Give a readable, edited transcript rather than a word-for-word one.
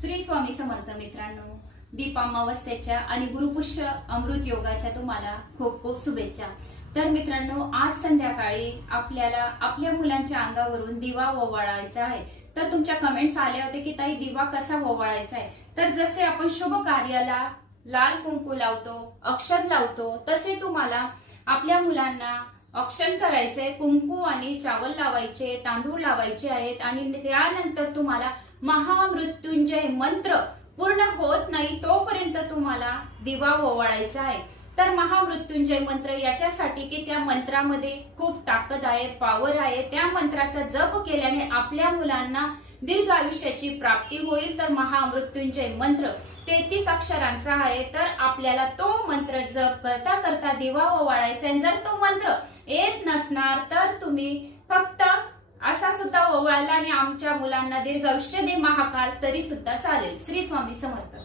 श्री स्वामी समर्थ मित्रांनो, दीपामावस्येच्या आणि गुरुपुष्य अमृत योगाच्या तुम्हाला खूप खूप शुभेच्छा। तर मित्रांनो, आज संध्याकाळी आपल्याला आपल्या मुलांच्या अंगावरून दिवा ओवाळायचा आहे। तर तुमच्या कमेंट्स आल्या होते की ताई दिवा कसा ओवाळायचा आहे। तर जसे आपण शुभ कार्याला लाल कुंकू लावतो, अक्षत लावतो, तसे तुम्हाला आपल्या मुलांना औक्षण करायचे, कुंकू आणि चावल लावायचे, तांदूळ लावायचे आहेत आणि त्यानंतर तुम्हाला महामृत्युंजय मंत्र पूर्ण होत नाही तोपर्यंत तुम्हाला दिवा ओवाळायचा आहे। तर महामृत्युंजय मंत्र याच्यासाठी की त्या मंत्रामध्ये खूप ताकद आहे, पॉवर आहे। त्या मंत्राचा जप केल्याने आपल्या मुलांना दीर्घ आयुष्याची प्राप्ती होईल। तर महामृत्युंजय मंत्र 33 अक्षरांचा आहे। तर आपल्याला तो मंत्र जप करता करता दिवा ओवाळायचा आहे। जर तो मंत्र येत नसणार तर तुम्ही फक्त असा सुद्धा ओवाळला आणि आमच्या मुलांना दीर्घ आयुष्य दे महाकाल तरी सुद्धा चालेल। श्री स्वामी समर्थ।